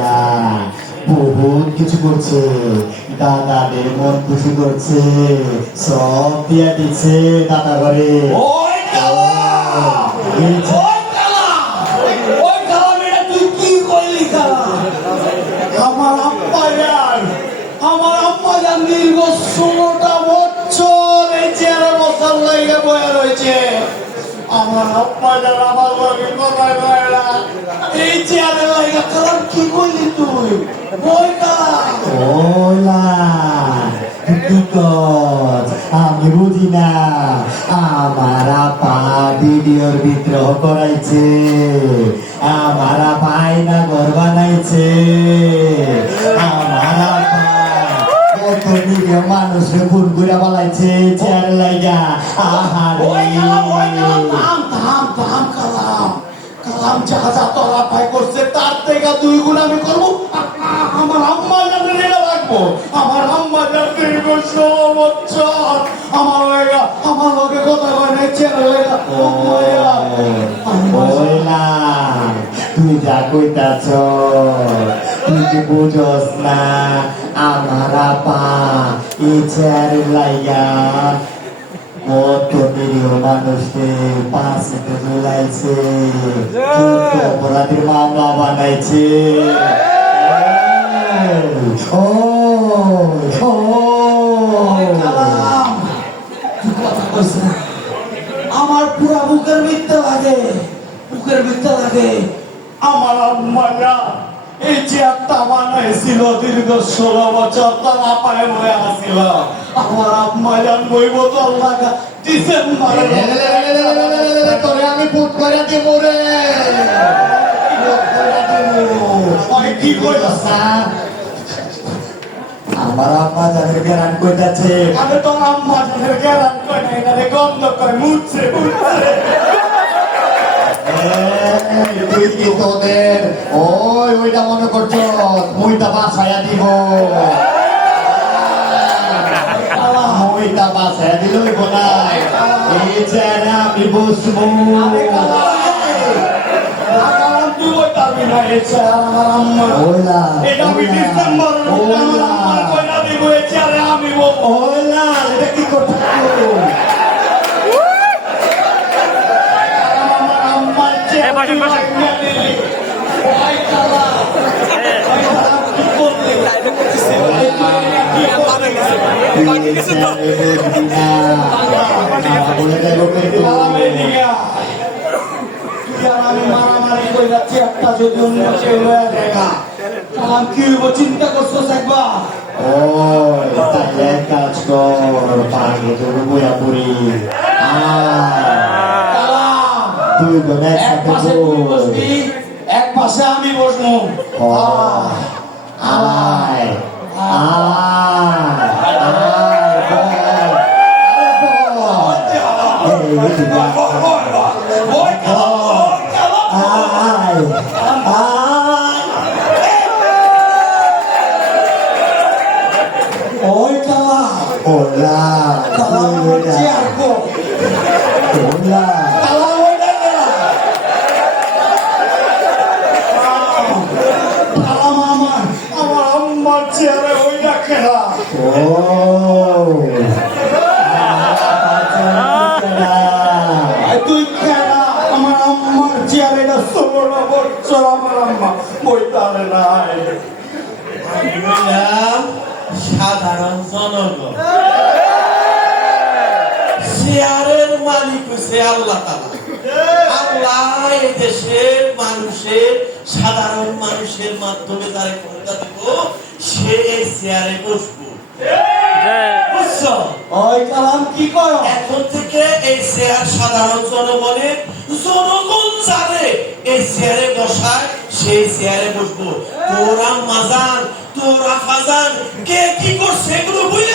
লাইয়া বহুত কিছু করছে, দাদাদের মন খুশি করছে, সব দিয়া দিচ্ছে দাদা ঘরে। ওই কালা ওই কালা ওই কালা মেয়েটা তুই কি করলি কালা? আমার আম্মা যান দীর্ঘ 16টা বছর এই চেয়ারে বসার লাইগে বয়ে রয়েছে। আমার আম্মা যান আমার লগে কথাই কয় না, এই চেয়ারে লাইগে কালা কি করলি তুই? ওই কালা ওলা কি কর, আমি বুঝি না। আমার আপা ভিডিওর বিদ্রোহ করাইছে, আমার ভাই না ঘর বানাইছে, আমার আপা কত নিরীহ মানুষকে ভুল করে বানাইছে চেয়ারে লাইগা। আহারে ওই কালাম থাম কালাম যা তোরা ভাই করছে তার থেকে 2 গুণ আমি করবো। আমার আম্মা জানে রেড়ে রাখবো, আমার আম্মা জানে দীর্ঘ 16 বছর আমার লগে কথা কয় না চেয়ারে লাইগা। ও মায়া ওলা তুই যা কইতাছ তুই কি বুঝস না? আমার আপা এই চেয়ারে লাইগা কত নিরীহ মানুষকে 5 মিনিটে ঝুলাইছে, কত অপরাধীর মামলা বানাইছে। ও ও কালাম তুই কথা কইছ না, আমার পুরা বুকের মিথ্যা লাগে। আমার আম্মারা এই চেয়ারটা বানাইছিল দীর্ঘ 16 বছর তারা পায়ে বয়ে আসছিল। আমার আম্মা জান বই বোতল লাগা ডিসেম্বরে তোরে আমি পুত করে দিব রে। কি কইতাছ? আমার আম্মা যাদের গ্যারান কইতাছে আমি তোর আম্মা জানের গ্যারান কই না, এখানে গন্ধ কই মুছছে। তুই কি তোদের ওইটা মনে করছ মুইটা বাসায়া দিব? মুইটা বাসায়া দিল না, এই চেহারা আমি বসবো। তুই ওই পারবি না, এই চেয়ার আমার আম্মা। ওলা এটা আমি ডিসেম্বর আমার আম্মার কইনা দিব, এই চেয়ারে আমি বসবো। ওলা এটা কি করছিস? আমার আম্মার চেয়ার তুই লাগিয়ে দিলি। ওই কালা, ওই কালা কি করলি? কালামে দিয়া তুই আর আমি মারামারি কইরা চেয়ারটা যদি অন্য কেউ লয়ে দেখা, কালাম কি হইব চিন্তা করছস একবার? তাহলে এক কাজ কর, পানি তোর বইয়া পড়ি। কালাম তুই বোন এক একসাথে পাশে তুই বসবি, এক পাশে আমি বসবো। আয় ওই কালা ওলা কালা আমার চেয়ার কো ওলা কালা ওইটা কালা আমার আম্মার চেয়ারে ওইটা খেলা। তুই খেলা আমার আম্মার চেয়ারে 16 বছর আমার আম্মা বইতারে নাই। সাধারণ জনগণ, চেয়ারের মালিক হচ্ছে আল্লাহ তাআলা। আল্লাহ এই দেশের মানুষের, সাধারণ মানুষের মাধ্যমে যারা ক্ষমতা দিব, সে এই চেয়ারে বসবো। বুঝছো? ওই কালাম কি কয়? এখন থেকে এই চেয়ার সাধারণ জনগণের, জনগণ যারে এই চেয়ারে বসায় সেই চেয়ারে বসবো। তোরা মাজান, তোরা ফাজান, কে কি করছে এগুলো বুঝলে